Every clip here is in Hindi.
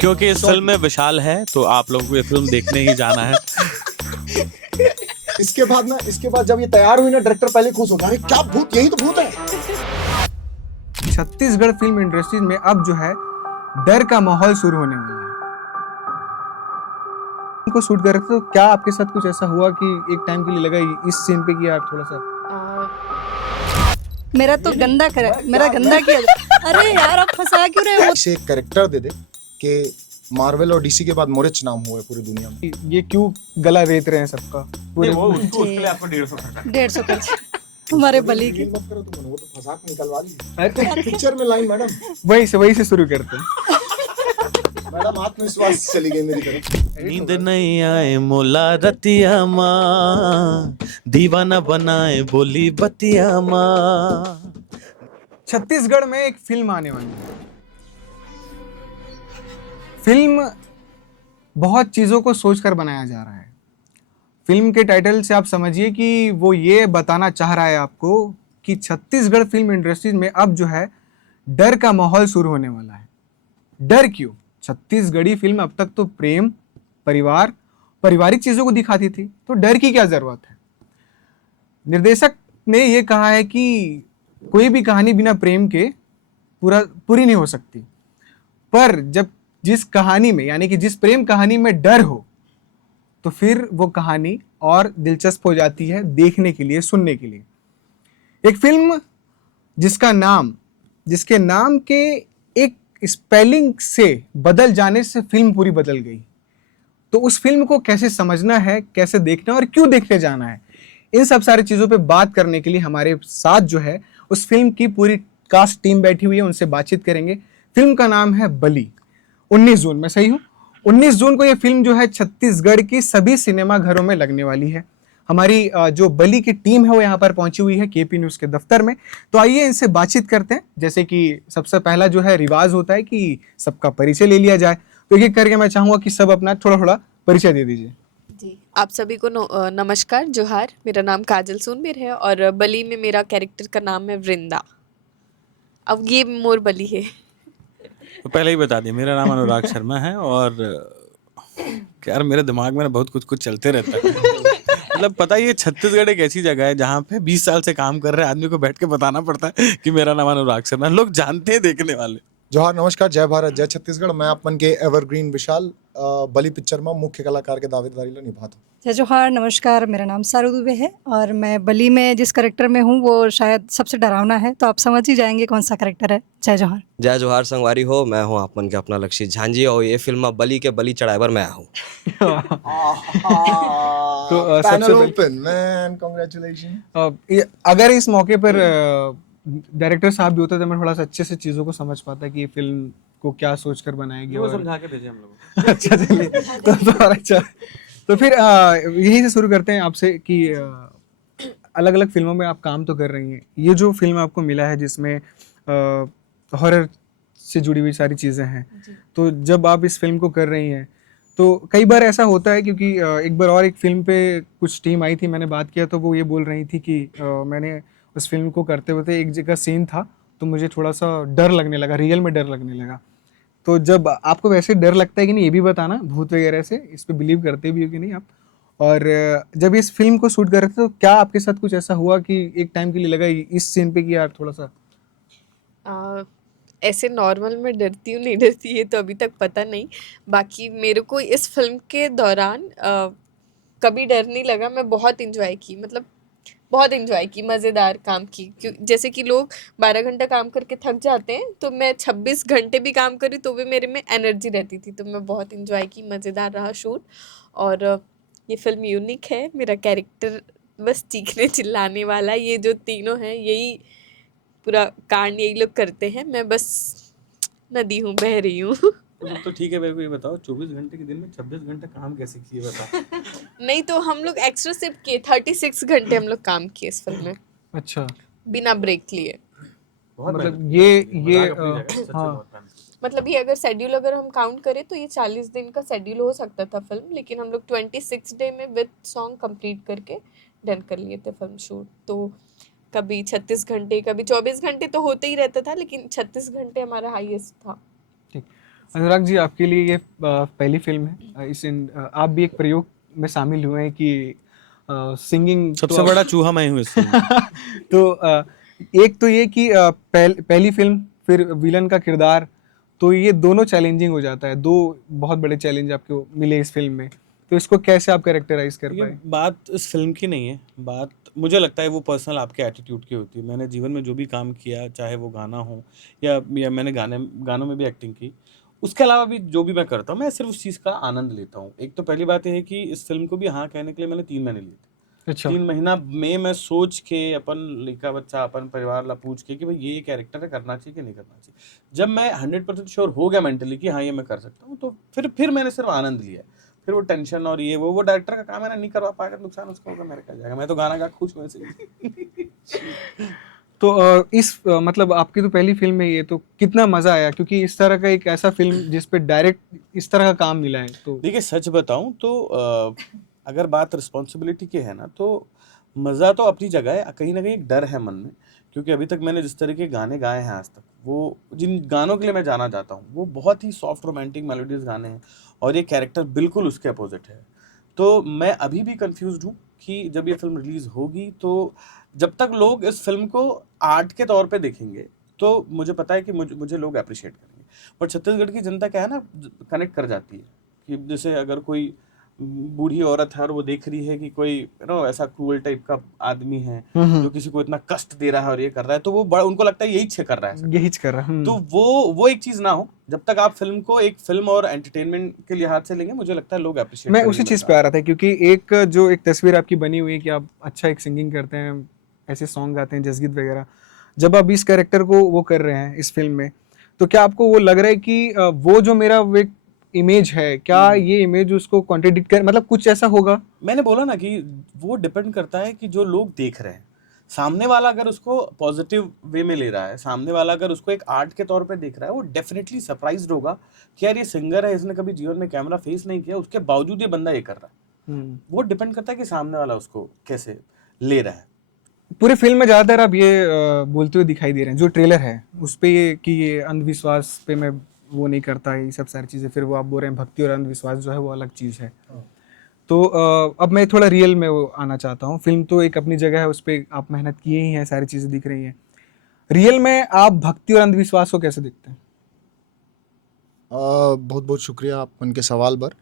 क्योंकि इस फिल्म में विशाल है तो आप लोगों को ये फिल्म देखने ही जाना है। इसके बाद जब ये तैयार हुई ना, डायरेक्टर पहले खुश होगा, अरे क्या भूत, यही तो भूत है। छत्तीसगढ़ फिल्म इंडस्ट्रीज में अब जो है डर का माहौल शुरू होने वाला है। को शूट कर रहे थे तो क्या आपके साथ कुछ ऐसा हुआ कि एक टाइम के लिए लगा इस सीन पे कि यार थोड़ा सा मेरा तो गंदा किया अरे यार आप फंसा क्यों रहे हो? इसे एक कैरेक्टर दे दे कि मार्वल और डीसी के बाद मोरिच नाम हुआ है पूरी दुनिया में। ये क्यों गला रेत रहे हैं सबका पूरे उसके लिए आपको 150 खर्च हमारे बली की। मत करो तुम, वो तो फसाक निकलवा ली पिक्चर में लाइन। मैडम वही से शुरू करते हैं। मैडम आत्मविश्वास चली गई मेरी तरफ। नींद नहीं आए मोला रतिया माँ, दीवाना बनाए बोली बतिया माँ। छत्तीसगढ़ में एक फिल्म आने वाली है। फिल्म बहुत चीजों को सोचकर बनाया जा रहा है। फिल्म के टाइटल से आप समझिए कि वो ये बताना चाह रहा है आपको कि छत्तीसगढ़ फिल्म इंडस्ट्रीज में अब जो है डर का माहौल शुरू होने वाला है। डर क्यों? छत्तीसगढ़ी फिल्म अब तक तो प्रेम, परिवार, पारिवारिक चीजों को दिखाती थी, तो डर की क्या जरूरत है? निर्देशक ने ये कहा है कि कोई भी कहानी बिना प्रेम के पूरी नहीं हो सकती, पर जब जिस कहानी में यानी कि जिस प्रेम कहानी में डर हो तो फिर वो कहानी और दिलचस्प हो जाती है देखने के लिए, सुनने के लिए। एक फिल्म जिसके नाम के एक स्पेलिंग से बदल जाने से फिल्म पूरी बदल गई। तो उस फिल्म को कैसे समझना है, कैसे देखना है और क्यों देखने जाना है, इन सब सारी चीजों पे बात करने के लिए हमारे साथ जो है उस फिल्म की पूरी कास्ट टीम बैठी हुई है, उनसे बातचीत करेंगे। फिल्म का नाम है बली। 19 जून में, सही हूँ? 19 जून को ये फिल्म जो है छत्तीसगढ़ की सभी सिनेमा घरों में लगने वाली है। हमारी जो बली की टीम है वो यहाँ पर पहुंची हुई है केपी न्यूज़ के दफ्तर में। तो आइए इनसे बातचीत करते हैं। जैसे कि सबसे पहला जो है रिवाज होता है कि सबका परिचय ले लिया जाए, तो एक करके मैं चाहूंगा कि सब अपना थोड़ा थोड़ा परिचय दे दीजिए। जी, आप सभी को नमस्कार, जोहार। मेरा नाम काजल सूनबीर है और बली में मेरा कैरेक्टर का नाम है वृंदा। अब ये मोर बली है। तो पहले ही बता दिया, मेरा नाम अनुराग शर्मा है और यार मेरे दिमाग में ना बहुत कुछ चलते रहता है। मतलब पता ही है, छत्तीसगढ़ एक ऐसी जगह है जहाँ पे 20 साल से काम कर रहे आदमी को बैठ के बताना पड़ता है कि मेरा नाम अनुराग शर्मा है। लोग जानते हैं देखने वाले। जोहार, नमस्कार, जय भारत, जय छत्तीसगढ़। मैं अपन के एवरग्रीन विशाल बली पिक्चर में मुख्य कलाकार के दावेदारी लो निभाता हूँ। जय जोहार, नमस्कार, मेरा नाम सारू दुबे है और मैं बली में जिस करेक्टर में हूँ वो शायद सबसे डरावना है, तो आप समझ ही जाएंगे कौन सा करेक्टर है। जय जोहार। जय जोहार संगवारी हो, मैं हूँ आपन के अपना लक्ष्य झांझी और ये फिल्म बली के बली चढ़ावर मैं हूँ। तो पैनल ओपन मैन, कांग्रेचुलेशन। अगर इस मौके पर डायरेक्टर साहब भी होते तो मैं थोड़ा सा अच्छे से चीज़ों को समझ पाता कि ये फिल्म को क्या सोचकर बनाएगी। वो और समझा के भेजे हम लोग। अच्छा, चलिए तो अच्छा, तो फिर यहीं से शुरू करते हैं आपसे कि अलग अलग फिल्मों में आप काम तो कर रही हैं। ये जो फिल्म आपको मिला है जिसमें हॉरर से जुड़ी हुई सारी चीज़ें हैं, तो जब आप इस फिल्म को कर रही हैं तो कई बार ऐसा होता है, क्योंकि एक बार और एक फिल्म पे कुछ टीम आई थी, मैंने बात किया तो वो ये बोल रही थी कि मैंने उस फिल्म को करते हुए एक जगह सीन था तो मुझे थोड़ा सा डर लगने लगा, रियल में डर लगने लगा। तो जब आपको वैसे डर लगता है कि नहीं, ये भी बताना, भूत वगैरह से इस पे बिलीव करते भी हो कि नहीं आप? और जब इस फिल्म को शूट कर रहे थे तो क्या आपके साथ कुछ ऐसा हुआ कि एक टाइम के लिए लगा इस सीन पे कि यार थोड़ा सा ऐसे नॉर्मल में डरती हूँ नहीं डरती, ये तो अभी तक पता नहीं। बाकी मेरे को इस फिल्म के दौरान कभी डर नहीं लगा। मैं बहुत इंजॉय की, मतलब बहुत इंजॉय की, मज़ेदार काम की। क्यों, जैसे कि लोग 12 घंटा काम करके थक जाते हैं, तो मैं 26 घंटे भी काम करी तो भी मेरे में एनर्जी रहती थी। तो मैं बहुत इंजॉय की, मज़ेदार रहा शूट। और ये फिल्म यूनिक है। मेरा कैरेक्टर बस चीखने चिल्लाने वाला, ये जो तीनों हैं यही पूरा कांड यही लोग करते हैं। मैं बस नदी हूँ, बह रही हूँ। तो ठीक है, मेरे को ये बताओ 24 घंटे के दिन में 26 घंटे काम कैसे किए, बताओ। नहीं तो हम लोग एक्स्ट्रा शिफ्ट किए, 36 घंटे हम लोग काम किए इस फिल्म में अच्छा, बिना ब्रेक लिए। मतलब ये हाँ, मतलब ये अगर शेड्यूल अगर हम काउंट करें तो ये 40 दिन का शेड्यूल हो सकता था फिल्म, लेकिन हम लोग 26 डे में विद सॉन्ग कंप्लीट करके डन कर लिए थे फिल्म शूट। तो कभी 36 घंटे, कभी 24 घंटे तो होते ही रहता था, लेकिन 36 घंटे हमारा हाईएस्ट था। ठीक। अनुराग जी, आपके लिए ये पहली फिल्म है। आप भी एक प्रयोग में शामिल हुए हैं कि सिंगिंग सबसे बड़ा चूहा मैं हूँ इस फिल्म में। तो एक तो ये कि पहली फिल्म, फिर विलन का किरदार, तो ये दोनों चैलेंजिंग हो जाता है। दो बहुत बड़े चैलेंज आपको मिले इस फिल्म में, तो इसको कैसे आप कैरेक्टराइज कर ये पाए? बात इस फिल्म की नहीं है, बात मुझे लगता है वो पर्सनल आपके एटीट्यूड की होती है। मैंने जीवन में जो भी काम किया, चाहे वो गाना हो या मैंने गानों में भी एक्टिंग की, उसके अलावा भी जो भी मैं करता हूँ, मैं सिर्फ उस चीज़ का आनंद लेता हूँ। एक तो पहली बात ये है कि इस फिल्म को भी हाँ कहने के लिए मैंने 3 महीने लिए थे। अच्छा। 3 महीना में मैं सोच के अपन लड़का बच्चा अपन परिवार ला पूछ के कि भाई ये कैरेक्टर है, करना चाहिए कि नहीं करना चाहिए। जब मैं 100% श्योर हो गया मेंटली कि हाँ ये मैं कर सकता हूँ, तो फिर मैंने सिर्फ आनंद लिया। फिर वो टेंशन और ये वो डायरेक्टर का काम है ना, नहीं करवा पाएगा, नुकसान उसका होगा, मेरा क्या जाएगा, मैं तो गाना गा खुश हूँ ऐसे ही। तो मतलब आपकी तो पहली फिल्म है ये, तो कितना मजा आया? क्योंकि इस तरह का एक ऐसा फिल्म जिस पे डायरेक्ट इस तरह का काम मिला है, तो देखिए सच बताऊं तो अगर बात रिस्पॉन्सिबिलिटी की है ना, तो मज़ा तो अपनी जगह है, कहीं ना कहीं एक डर है मन में। क्योंकि अभी तक मैंने जिस तरह के गाने गाए हैं आज तक, वो जिन गानों के लिए मैं जाना चाहता हूँ, वो बहुत ही सॉफ्ट रोमांटिक मेलोडियस गाने हैं, और ये कैरेक्टर बिल्कुल उसके अपोजिट है। तो मैं अभी भी कंफ्यूज्ड हूँ कि जब ये फिल्म रिलीज होगी, तो जब तक लोग इस फिल्म को आर्ट के तौर पे देखेंगे, तो मुझे पता है कि मुझे लोग अप्रिशिएट करेंगे। पर छत्तीसगढ़ की जनता क्या है ना, कनेक्ट कर जाती है कि जैसे अगर कोई बूढ़ी औरत है और वो देख रही है कि कोई ऐसा क्रूअल टाइप का आदमी है जो किसी को इतना कष्ट दे रहा है और ये कर रहा है, तो वो बड़ा उनको लगता है यही कर रहा है ऐसा। यही कर रहा। तो वो एक चीज ना हो, जब तक आप फिल्म को एक फिल्म और एंटरटेनमेंट के लिहाज से लेंगे, मुझे लगता है लोग अप्रिशिएट मैं करेंगे उसी मेरे चीज पे काम आ रहा था, क्योंकि एक तस्वीर आपकी बनी हुई है कि आप अच्छा एक सिंगिंग करते हैं, ऐसे सॉन्ग गाते हैं, जसगीत वगैरह। जब आप इस कैरेक्टर को वो कर रहे हैं इस फिल्म में, तो क्या आपको वो लग रहा है कि वो जो मेरा वो एक इमेज है, क्या ये इमेज उसको कॉन्ट्रडिक्ट कर, मतलब कुछ ऐसा होगा? मैंने बोला ना कि वो डिपेंड करता है कि जो लोग देख रहे हैं, सामने वाला अगर उसको पॉजिटिव वे में ले रहा है, सामने वाला अगर उसको एक आर्ट के तौर पे देख रहा है, वो डेफिनेटली सरप्राइज्ड होगा कि यार ये सिंगर है, इसने कभी जीवन में कैमरा फेस नहीं किया, उसके बावजूद ये बंदा ये कर रहा है। वो डिपेंड करता है कि सामने वाला उसको कैसे ले रहा है। पूरे फिल्म में ज्यादातर आप ये बोलते हुए दिखाई दे रहे हैं, जो ट्रेलर है उस पे ये कि ये अंधविश्वास पे मैं वो नहीं करता, ये सब सारी चीजें, फिर वो आप बोल रहे हैं भक्ति और अंधविश्वास जो है वो अलग चीज है। तो अब मैं थोड़ा रियल में वो आना चाहता हूँ। फिल्म तो एक अपनी जगह है, उस पर आप मेहनत किए ही हैं, सारी चीज़ें दिख रही हैं। रियल में आप भक्ति और अंधविश्वास को कैसे देखते हैं? बहुत बहुत शुक्रिया अपन के सवाल पर।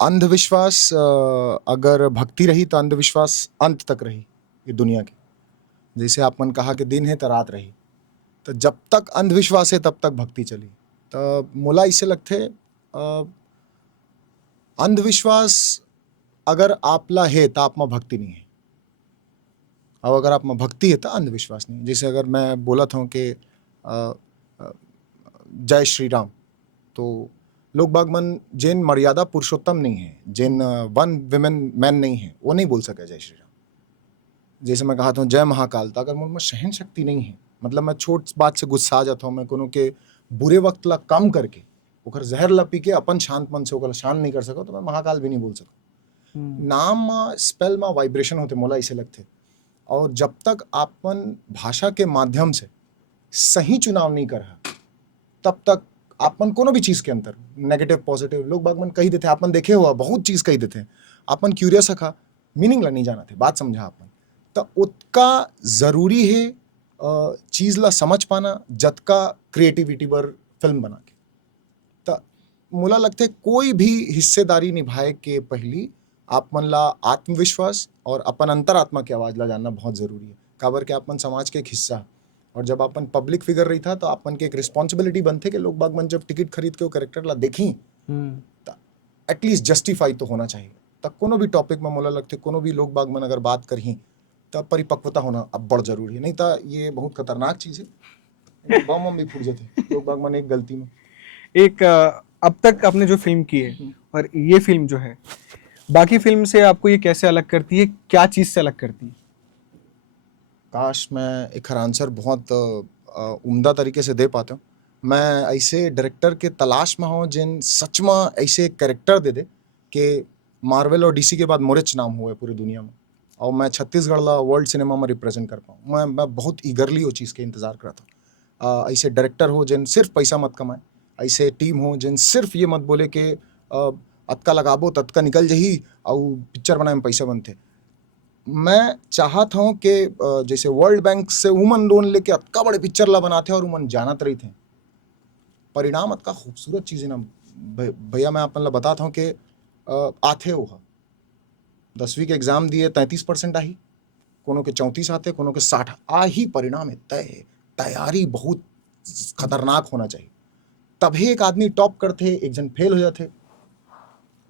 अंधविश्वास अगर भक्ति रही तो अंधविश्वास अंत तक रही ये दुनिया की। जैसे आपन कहा कि दिन है तो रात रही, तो जब तक अंधविश्वास है तब तक भक्ति चली। तो मोला इसे लगते अंधविश्वास अगर आपला है तो आप में भक्ति नहीं है, और अगर आप में भक्ति है तो अंधविश्वास नहीं। जैसे अगर मैं बोला था कि जय श्री राम, तो लोग बागमन जिन मर्यादा पुरुषोत्तम नहीं है, जिन वन विमेन मैन नहीं है, वो नहीं बोल सके जय श्री राम। जैसे मैं कहा था जय महाकाल, तो अगर मुझ में सहन शक्ति नहीं है, मतलब मैं छोट बात से गुस्सा आ जाता हूँ, मैं कोनो के बुरे वक्त ला कम करके ओकर जहर ला पी के अपन शांत मन से ओकर शांत नहीं कर सको, तो मैं महाकाल भी नहीं बोल सकूँ। नाम में स्पेल में वाइब्रेशन होते, मोला इसे लगते। और जब तक आपन भाषा के माध्यम से सही चुनाव नहीं कर रहा, तब तक आपन कोनो भी चीज़ के अंदर नेगेटिव पॉजिटिव लोग बागमन कही देते, आपन देखे हुआ बहुत चीज़ कही देते, आपन क्यूरियस रखा, मीनिंग ला नहीं जाना थे, बात समझा आपन, तो उसका ज़रूरी है चीज़ ला समझ पाना, जतका क्रिएटिविटी पर फिल्म बना के। तो मुला लगते कोई भी हिस्सेदारी निभाए के पहली आप मन ला आत्मविश्वास और अपन अंतरात्मा की आवाज़ ला जानना बहुत ज़रूरी है। काबर के अपन समाज के एक हिस्सा, और जब अपन पब्लिक फिगर रही था तो अपन के एक रिस्पॉन्सिबिलिटी बनते कि लोग बागमन जब टिकट खरीद के वो कैरेक्टर ला देखी, तो एटलीस्ट जस्टिफाई तो होना चाहिए। तब कोनो भी टॉपिक में मोला लगते कोनो भी लोग बागमन अगर बात करही, तब परिपक्वता होना अब बड़ जरूरी है, नहीं तो ये बहुत खतरनाक चीज़ है। बम भी फूट जाते लोग बागमन एक गलती में। एक अब तक आपने जो फिल्म की है और ये फिल्म जो है, बाकी फिल्म से आपको ये कैसे अलग करती है, क्या चीज़ से अलग करती है? काश मैं एक आंसर बहुत उम्दा तरीके से दे पाता हूँ। मैं ऐसे डायरेक्टर के तलाश में हूँ जिन सच में ऐसे कैरेक्टर दे दे कि मार्वल और डीसी के बाद मोरिच नाम हुआ है पूरी दुनिया में, और मैं छत्तीसगढ़ ला वर्ल्ड सिनेमा में रिप्रेजेंट कर पाऊँ। मैं बहुत ईगरली वो चीज़ के इंतज़ार कर रहा था। ऐसे डायरेक्टर हो जिन सिर्फ पैसा मत कमाए, ऐसे टीम हो जिन सिर्फ ये मत बोले कि अतका लगाबो ततका निकल जही और पिक्चर बनाए में पैसा बनते। मैं चाहत हूँ कि जैसे वर्ल्ड बैंक से उमन लोन लेके अतका बड़े पिक्चर ला बनाते और उमन जानत रही थे परिणाम अतका खूबसूरत चीज़ है ना भैया। मैं अपन ला बताता हूँ कि आथे हो 10वीं के एग्ज़ाम दिए 33% आई, कोनो के 34 आते, कोनो के 60 आ ही परिणाम है तय है। तैयारी बहुत खतरनाक होना चाहिए तभी एक आदमी टॉप करते, एक जन फेल हो जाते।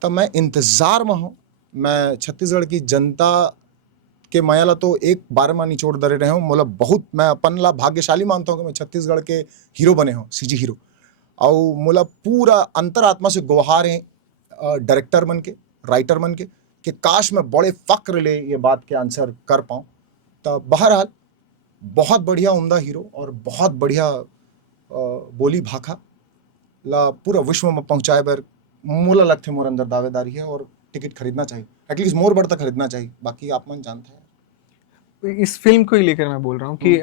तब मैं इंतज़ार में हूँ। मैं छत्तीसगढ़ की जनता के मयाला तो एक बार में निचोड़ दे रहे हूँ। मतलब बहुत मैं अपन ला भाग्यशाली मानता हूँ कि मैं छत्तीसगढ़ के हीरो बने हूँ, सीजी हीरो। और मतलब पूरा अंतरात्मा से गुहार हैं डायरेक्टर बन के, राइटर बन के कि काश मैं बड़े फ़क्र ले ये बात के आंसर कर पाऊँ। तो बहरहाल बहुत बढ़िया उम्दा हीरो और बहुत बढ़िया बोली भाखा ला पूरा विश्व में पहुँचाए बर मोला लगते मोर अंदर दावेदारी है और टिकट खरीदना चाहिए, एटलीस्ट मोर बढ़ता खरीदना चाहिए। बाकी आप मन जानते हैं। इस फिल्म को ही लेकर मैं बोल रहा हूँ कि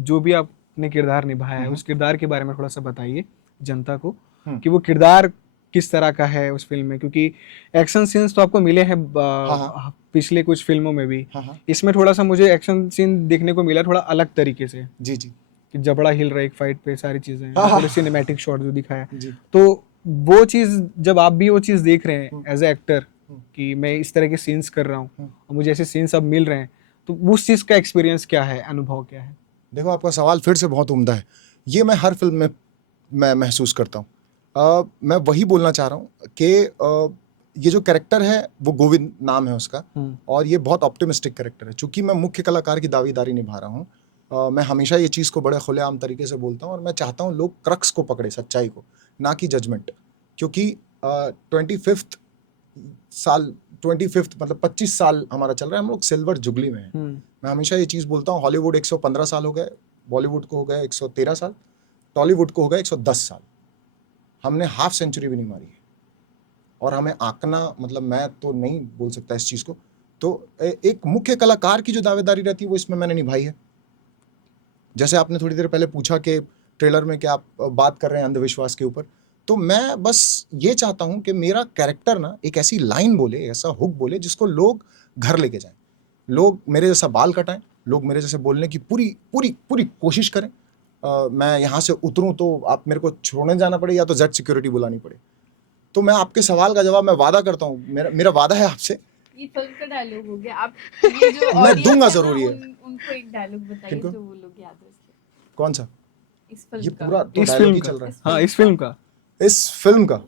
जो भी आपने किरदार निभाया है उस किरदार के बारे में थोड़ा सा बताइए जनता को कि वो किरदार किस तरह का है उस फिल्म में, क्योंकि एक्शन सीन्स तो आपको मिले हैं पिछले कुछ फिल्मों में भी। इसमें थोड़ा सा मुझे एक्शन सीन देखने को मिला थोड़ा अलग तरीके से। जी जी। कि जबड़ा हिल रहा है एक फाइट पे, सारी चीजें थोड़े सिनेमैटिक शॉट जो दिखाया, तो वो चीज जब आप भी वो चीज देख रहे हैं एज ए एक्टर कि मैं इस तरह के सीन्स कर रहा हूँ और मुझे ऐसे सीन्स अब मिल रहे हैं, तो उस चीज का एक्सपीरियंस क्या है, अनुभव क्या है? देखो आपका सवाल फिर से बहुत उम्दा है। ये मैं हर फिल्म में मैं महसूस करता हूँ। मैं वही बोलना चाह रहा हूँ कि ये जो कैरेक्टर है वो गोविंद नाम है उसका और ये बहुत ऑप्टिमिस्टिक कैरेक्टर है। चूँकि मैं मुख्य कलाकार की दावेदारी निभा रहा हूँ, मैं हमेशा ये चीज़ को बड़े खुलेआम तरीके से बोलता हूँ और मैं चाहता हूँ लोग क्रक्स को पकड़े, सच्चाई को, ना कि जजमेंट। क्योंकि 25th मतलब 25 साल हमारा चल रहा है, हम लोग सिल्वर जुबली में हैं। मैं हमेशा ये चीज़ बोलता हूँ, हॉलीवुड 115 साल हो गए, बॉलीवुड को हो गए 113 साल, टॉलीवुड को हो गए 110 साल। हमने हाफ सेंचुरी भी नहीं मारी है और हमें आंकना, मतलब मैं तो नहीं बोल सकता इस चीज़ को। तो एक मुख्य कलाकार की जो दावेदारी रहती है वो इसमें मैंने निभाई है। जैसे आपने थोड़ी देर पहले पूछा कि ट्रेलर में क्या आप बात कर रहे हैं अंधविश्वास के ऊपर, तो मैं बस ये चाहता हूँ कि मेरा कैरेक्टर ना एक ऐसी लाइन बोले, ऐसा हुक बोले जिसको लोग घर लेके जाएं, लोग मेरे जैसा बाल कटाएं, लोग मेरे जैसे बोलने की पूरी पूरी पूरी कोशिश करें। मैं यहाँ से उतरूँ तो आप मेरे को छोड़ने जाना पड़े या तो जेड सिक्योरिटी बुलानी पड़े। तो मैं आपके सवाल का जवाब मैं वादा करता हूँ, मेरा वादा है आपसे। ये फिल्म का डायलॉग हो गया, आप ये जो मैं दूंगा audience है जरूर ना, ये। उनको एक डायलॉग बताइए किनको? जो वो लोग याद रखें। कौन सा? इस फिल्म ये का। पूरा तो इस डायलॉग फिल्म ही का, चल रहा है। हाँ इस फिल्म का। इस फिल्म का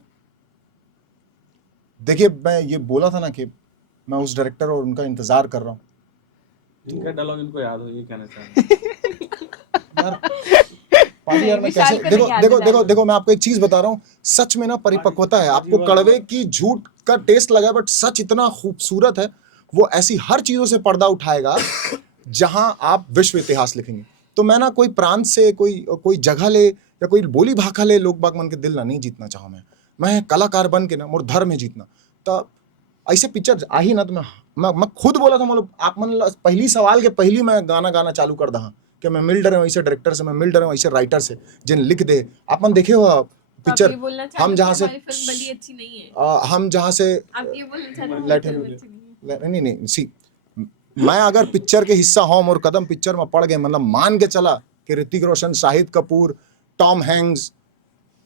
देखिए, मैं ये बोला था ना कि मैं उस डायरेक्टर और उनका इंतजार कर रहा हूँ। इनका डायलॉग इनको याद हो, ये कहना चाह रहे हैं। पाजी यार मैं विशाल कैसे, का देखो नहीं याद देखो है देखो डायलॉग। देखो मैं आपको एक चीज बता रहा हूँ, सच में ना परिपक्वता है। आपको कड़वे की झूठ का टेस्ट लगा, बट सच इतना खूबसूरत है, वो ऐसी हर चीजों से पर्दा उठाएगा जहां आप विश्व इतिहास लिखेंगे। तो मैं ना कोई प्रांत से कोई जगह ले या कोई बोली भाखा ले लोग बाग मन के दिल ना नहीं जीतना चाहूँ। मैं कलाकार बन के ना मोर धर्म है जीतना। तो ऐसे पिक्चर आ ही ना, तो मैं खुद बोला था, मतलब आप मन पहली सवाल के पहली मैं गाना चालू कर दहा कि मैं मिल डरे ऐसे डायरेक्टर से, मैं मिल डरे ऐसे राइटर से जिन लिख दे। आप मन देखे हो पिक्चर, हम जहाँ से फिल्म बड़ी अच्छी नहीं है, हम जहाँ से आप ये बोलना चाह रहे Let हैं him- फिल्म अच्छी नहीं है। नहीं सी, मैं अगर पिक्चर के हिस्सा हूँ और कदम पिक्चर में पड़ गए, मतलब मान के चला कि ऋतिक रोशन, शाहिद कपूर, टॉम हैंक्स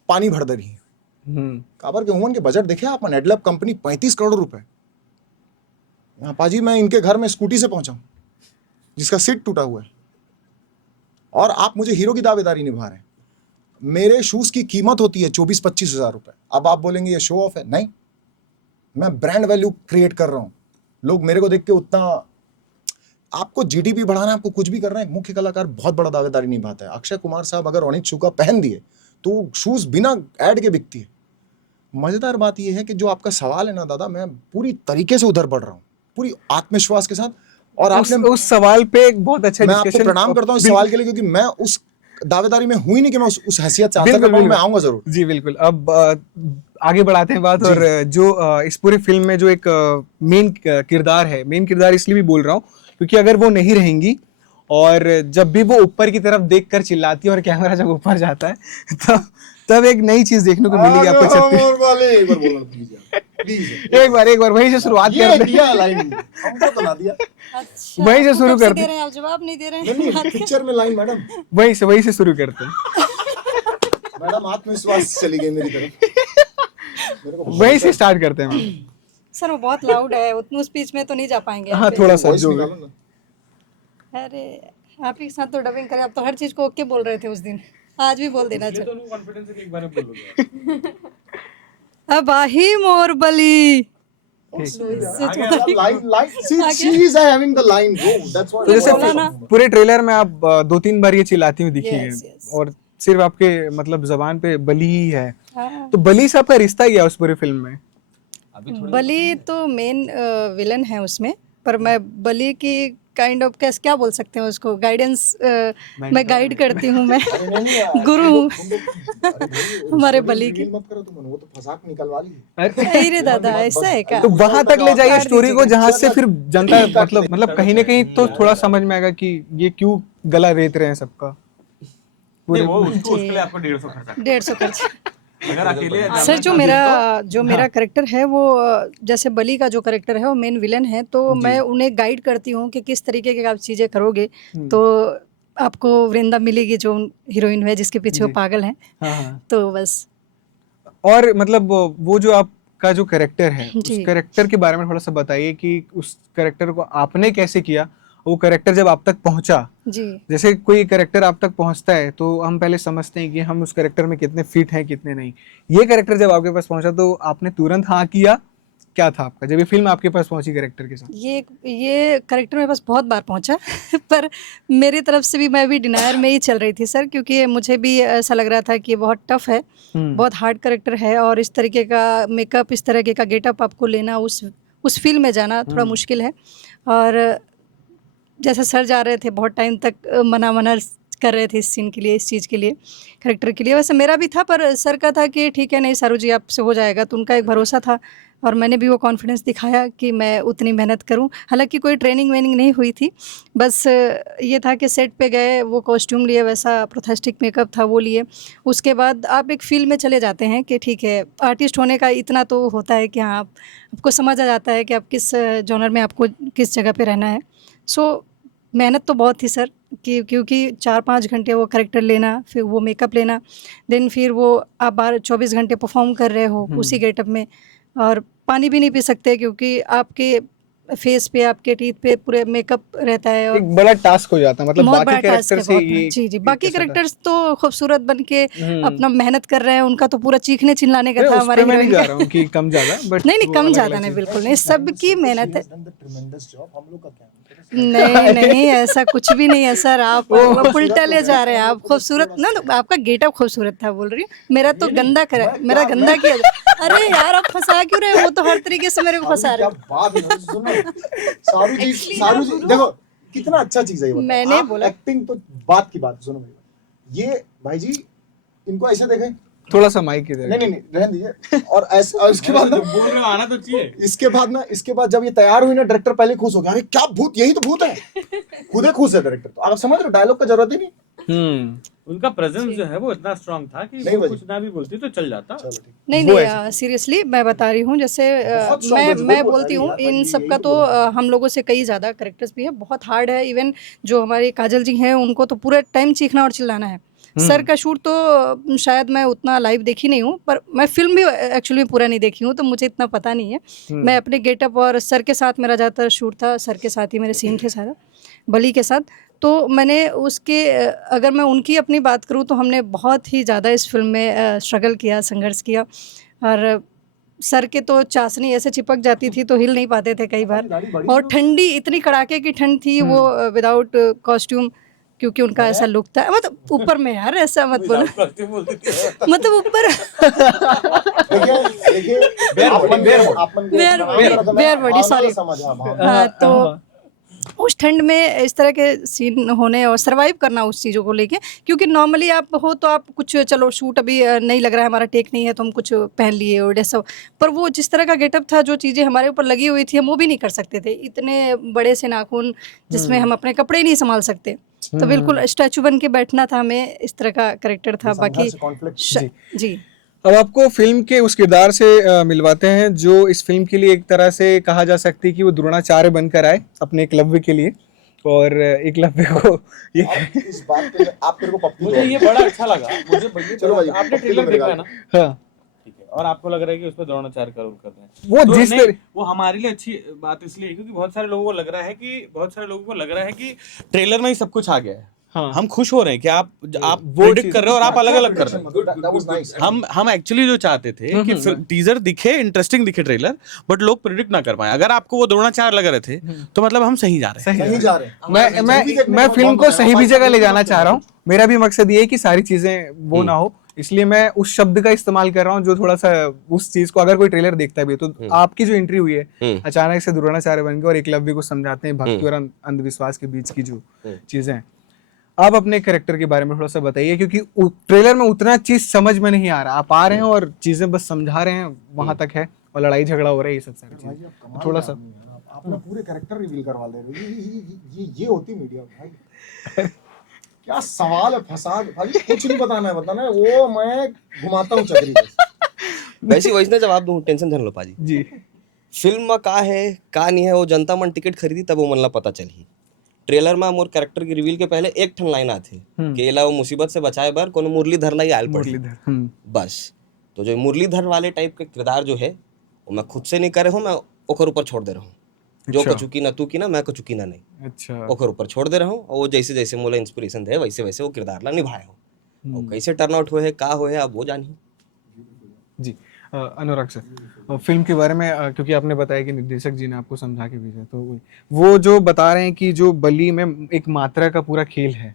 पानी भर दे रही है। काबर के उमन के बजट देखे आप, एडलब कंपनी 35 करोड़ रुपए। यहाँ पाजी मैं इनके घर में स्कूटी से पहुंचा हूँ जिसका सीट टूटा हुआ है, और आप मुझे हीरो की दावेदारी निभा रहे हैं। मेरे शूज की कीमत होती है 24-25 हज़ार रुपए। अब आप बोलेंगे ये शो ऑफ है, नहीं, मैं ब्रांड वैल्यू क्रिएट कर रहा हूँ। लोग मेरे को देख के उतना, आपको जीडीपी बढ़ाना है, आपको कुछ भी करना है, मुख्य कलाकार बहुत बड़ा दावेदारी निभाता है। अक्षय कुमार साहब अगर ऑनिक शू का पहन दिए तो शूज बिना ऐड के बिकती है। मजेदार बात यह है कि जो आपका सवाल है ना दादा, मैं पूरी तरीके से उधर बढ़ रहा हूँ, पूरी आत्मविश्वास के साथ। और आपने उस सवाल पे एक बहुत अच्छा मैं आपको डिस्कशन, प्रणाम करता हूँ इस सवाल के लिए, क्योंकि मैं उस दावेदारी में हुई नहीं कि मैं उस हैसियत से आंसर कर पाऊँ। मैं आऊंगा जरूर जी बिल्कुल। अब आगे बढ़ाते हैं बात। और जो इस पूरी फिल्म में जो एक मेन किरदार है, मेन किरदार इसलिए भी बोल रहा हूँ क्योंकि अगर वो नहीं रहेंगी और जब भी वो ऊपर की तरफ देख कर चिल्लाती है और कैमरा जब ऊपर जाता है तब एक नई चीज देखने को मिलेगी आपको 36। और वाले एक बार बोलना प्लीज यार, प्लीज एक बार वहीं से शुरुआत ये करते दिया लाइन हमको बना दिया। अच्छा, वहीं से आपको शुरू कब से करते दे रहे हैं, आप जवाब नहीं दे रहे नहीं हैं। नहीं पिक्चर में लाइन मैडम, वहीं से शुरू करते हैं। मैडम आत्मविश्वास से चली गई मेरी तरफ। मेरे को वहीं से स्टार्ट करते हैं मैम। सर वो बहुत लाउड है, उतनी स्पीच में तो नहीं जा पाएंगे हाँ आप। थोड़ा सा वॉइस जो भी। निकालो ना। अरे आप ही के साथ तो डबिंग करें, आप तो हर चीज को ओके बोल रहे थे उस दिन, आज भी बोल देना चाहिए। कॉन्फिडेंस से एक बार में बोलोगे। अब आही मोर बली। Line she is having the line bro, that's what. तो जैसे बोला ना। पूरे ट्रेलर में आप 2-3 बार ये चिल्लाती हुई दिखी है Yes, yes. और सिर्फ आपके मतलब जबान पे बली ही है। हाँ। तो बली से आपका रिश्ता क्या है उस पूरी फिल्म में? बली तो मेन विलन है उसमें, पर मैं बली की काइंड ऑफ क्या बोल सकते हैं उसको, गाइडेंस मैं गाइड करती हूँ, मैं गुरु हूँ हमारे बली की। मत करो तुम, वो तो फसाक निकलवा ली। अरे दादा ऐसा है क्या? तो वहां तक ले जाइए स्टोरी को जहां से फिर जनता मतलब कहीं ना कहीं तो थोड़ा समझ में आएगा कि ये क्यों गला रेत रहे हैं सबका। नहीं, वो उसके लिए आपको 150 खर्चा 150 खर्च। अगर अकेले सर जो मेरा करेक्टर है वो जैसे बली का जो करेक्टर है वो मेन विलन है, तो मैं उन्हें गाइड करती हूँ कि किस तरीके की आप चीज़ें करोगे तो आपको वृंदा मिलेगी, जो हीरोइन है जिसके पीछे वो पागल है। हाँ। तो बस। और मतलब वो जो आपका जो करेक्टर है उस जी। करेक्टर के बारे में थोड़ा सा बताइए कि उस करेक्टर को आपने कैसे किया, वो करेक्टर जब आप तक पहुंचा। जी जैसे कोई करेक्टर आप तक पहुंचता है तो हम पहले समझते हैं कि हम उस करेक्टर में कितने फिट हैं कितने नहीं। ये करेक्टर जब आपके पास पहुंचा तो आपने तुरंत हाँ किया, क्या था आपका जब ये फिल्म आपके पास पहुंची करेक्टर के साथ? ये करेक्टर मेरे पास बहुत बार पहुंचा पर मेरी तरफ से भी मैं भी डिनायर में ही चल रही थी सर, क्योंकि मुझे भी ऐसा लग रहा था कि बहुत टफ है, बहुत हार्ड करेक्टर है और इस तरीके का मेकअप, इस तरीके का गेटअप आपको लेना, उस फील्ड में जाना थोड़ा मुश्किल है। और जैसे सर जा रहे थे बहुत टाइम तक मना कर रहे थे इस सीन के लिए, इस चीज़ के लिए, करेक्टर के लिए। वैसे मेरा भी था पर सर का था कि ठीक है नहीं सारू जी आपसे हो जाएगा, तो उनका एक भरोसा था और मैंने भी वो कॉन्फिडेंस दिखाया कि मैं उतनी मेहनत करूं। हालांकि कोई ट्रेनिंग वेनिंग नहीं हुई थी, बस ये था कि सेट पे गए, वो कॉस्ट्यूम लिए, वैसा प्रोस्थेटिक मेकअप था वो लिए। उसके बाद आप एक फील्ड में चले जाते हैं कि ठीक है आर्टिस्ट होने का इतना तो होता है कि हाँ आपको समझ आ जाता है कि आप किस जॉनर में आपको किस जगह पे रहना है। सो मेहनत तो बहुत थी सर क्योंकि 4-5 घंटे वो करेक्टर लेना, फिर वो मेकअप लेना, देन फिर वो आप 24 घंटे परफॉर्म कर रहे हो उसी गेटअप में, और पानी भी नहीं पी सकते क्योंकि आपके फेस पे, आपके टीथ पे पूरे मेकअप रहता है। और एक बड़ा टास्क हो जाता है मतलब बहुत बाकी बड़ा टास्क कैरेक्टर है, से बहुत ये जी बाकी कैरेक्टर्स तो खूबसूरत बन के अपना मेहनत कर रहे हैं, उनका तो पूरा चीखने चिल्लाने का था हमारे मैं नहीं हीरोइन जा का। रहा हूँ कि कम ज्यादा बट नहीं कम ज़्यादा नहीं, बिल्कुल नहीं, सबकी मेहनत है। ट्रेमेंडस जॉब, हम लोग का क्या नहीं ऐसा कुछ भी नहीं है सर, आप उल्टा ले जा रहे हैं। आप खूबसूरत ना, तो आपका गेटअप खूबसूरत था बोल रही हूँ, मेरा तो गंदा मेरा गंदा किया। अरे यार आप फंसा क्यों रहे हो, वो तो हर तरीके से मेरे को फंसा रहे क्या बात है, सुनो सारू जी देखो कितना अच्छा चीज है ये। मैंने आप बोला- एक्टिंग तो बात की बात, सुनो मेरी, ये भाई जी इनको ऐसे देखें, थोड़ा सा माइक की नहीं रहने दीजिए। और ऐसे और उसके बाद ना बोल रहे हो आना तो चाहिए। इसके बाद जब ये तैयार हुई ना, डायरेक्टर पहले खुश हो गया, अरे क्या भूत, यही तो भूत है, खुद ही खुश है डायरेक्टर। तो आप समझ रहे हो, डायलॉग का जरूरत ही नहीं। उनका प्रेजेंस जो है वो इतना स्ट्रांग था कि नहीं वो बजी। कुछ ना भी बोलती तो चल जाता। चलो ठीक। नहीं सीरियसली मैं बता रही हूँ, जैसे बहुत strong है, मैं बहुत बोलती हूँ सारी इन यार, सब का यही तो हम लोगों से कई ज़्यादा करेक्टर्स भी है, बहुत हार्ड है। इवन जो हमारे काजल जी हैं उनको तो पूरा टाइम चीखना और चिल्लाना है। सर का शूट तो शायद मैं उतना लाइव देखी नहीं हूँ, पर मैं फिल्म भी एक्चुअली पूरा नहीं देखी हूँ तो मुझे इतना पता नहीं है। मैं अपने गेटअप और सर के साथ मेरा ज़्यादातर शूट था, सर के साथ ही मेरे सीन थे सारा, बली के साथ। तो मैंने उसके अगर मैं उनकी अपनी बात करूँ तो हमने बहुत ही ज़्यादा इस फिल्म में स्ट्रगल किया, संघर्ष किया। और सर के तो चाशनी ऐसे चिपक जाती थी तो हिल नहीं पाते थे कई बार, और ठंडी, इतनी कड़ाके की ठंड थी, वो विदाउट कॉस्ट्यूम, क्योंकि उनका ऐसा लुक था। मतलब ऊपर में यार ऐसा मत बोलो, मतलब ऊपर देखिए बेयर बॉडी, सॉरी। हाँ, तो उस ठंड में इस तरह के सीन होने और सरवाइव करना उस चीज़ों को लेके, क्योंकि नॉर्मली आप हो तो आप कुछ चलो शूट अभी नहीं लग रहा है, हमारा टेक नहीं है तो हम कुछ पहन लिए और जैसा, पर वो जिस तरह का गेटअप था, जो चीज़ें हमारे ऊपर लगी हुई थी, हम वो भी नहीं कर सकते थे। इतने बड़े से नाखून जिसमें हम अपने कपड़े ही नहीं संभाल सकते, तो बिल्कुल स्टैचू बन के बैठना था हमें, इस तरह का कैरेक्टर था। बाकी जी अब आपको फिल्म के उस किरदार से मिलवाते हैं जो इस फिल्म के लिए एक तरह से कहा जा सकती है कि वो द्रोणाचार्य बनकर आए अपने एकलव्य के लिए, और एकलव्य को ये इस बात पे आप मेरे को पप्पू मुझे ये बड़ा अच्छा लगा। मुझे चलो भाई, आपने पप्पू ट्रेलर तो मेरे देखा है ना? हाँ, ठीक है, और आपको लग रहा है कि उसमें द्रोणाचार्य का रोल कर रहे हैं, वो तो जिस नहीं, तरह वो हमारे लिए अच्छी बात इसलिए है क्योंकि बहुत सारे लोगों को लग रहा है कि ट्रेलर में ही सब कुछ आ गया है। हाँ, हम खुश हो रहे हैं कि आप वो प्रेडिक्ट चीज़- कर रहे हो और आप अलग अलग कर रहे हो। That was nice. हम एक्चुअली जो चाहते थे कि टीजर दिखे, इंटरेस्टिंग दिखे ट्रेलर, बट लोग प्रेडिक्ट ना कर पाए। अगर आपको वो द्रोणाचार्य लग रहे थे तो मतलब हम सही जा रहे हैं। सही जा रहे हैं। मैं फिल्म को सही भी जगह ले जाना चाह रहा हूँ। मेरा भी मकसद ये है कि सारी चीजें वो ना हो, इसलिए मैं उस शब्द का इस्तेमाल कर रहा हूँ जो थोड़ा सा उस चीज को, अगर कोई ट्रेलर देखता भी है तो आपकी जो एंट्री हुई है अचानक से द्रोणाचार्य बन के और एकलव्य को समझाते हैं भक्ति और अंधविश्वास के बीच की जो चीजें हैं, आप अपने कैरेक्टर के बारे में थोड़ा सा बताइए, क्योंकि ट्रेलर में उतना चीज समझ में नहीं आ रहा। आप आ रहे हैं और चीजें बस समझा रहे हैं, वहां तक है, और लड़ाई झगड़ा हो रहा है, ये सब सारी चीजें थोड़ा सा आप ना पूरे कैरेक्टर रिवील करवा ले रहे हो। ये होती मीडिया भाई। क्या सवाल है, फसाद भाई, कुछ नहीं बताना है वो मैं घुमाता हूँ चक्री बस। वैसे ना जवाब दूं, टेंशन धन लो पाजी जी। फिल्म में का है का नहीं है, वो जनता मन टिकट खरीदी तब वो मन ला पता चली। ट्रेलर में मोर कैरेक्टर की रिवील के पहले एक ठन लाइन आथे कि एला वो मुसीबत से बचाए बर कोनो मुरलीधर लाई आयल पड़ी, बस। तो जो मुरलीधर वाले टाइप के किरदार जो है वो मैं खुद से नहीं करे हूँ, मैं ओकर ऊपर छोड़ दे रहा हूँ। जो कचू की ना तू की ना, मैं कचू की ना नहीं, अच्छा, ओकर ऊपर छोड़ दे रहा हूँ। और वो जैसे जैसे मोला इंस्पिरेशन दे वैसे वैसे वो किरदार ला निभाए हो। और कैसे टर्न आउट हुए है, का हुए है, अब वो जानी। जी। अनुराग सर, फिल्म के बारे में क्योंकि आपने बताया कि निर्देशक जी ने आपको समझा के भेजा, तो वो जो बता रहे हैं कि जो बलि में एक मात्रा का पूरा खेल है,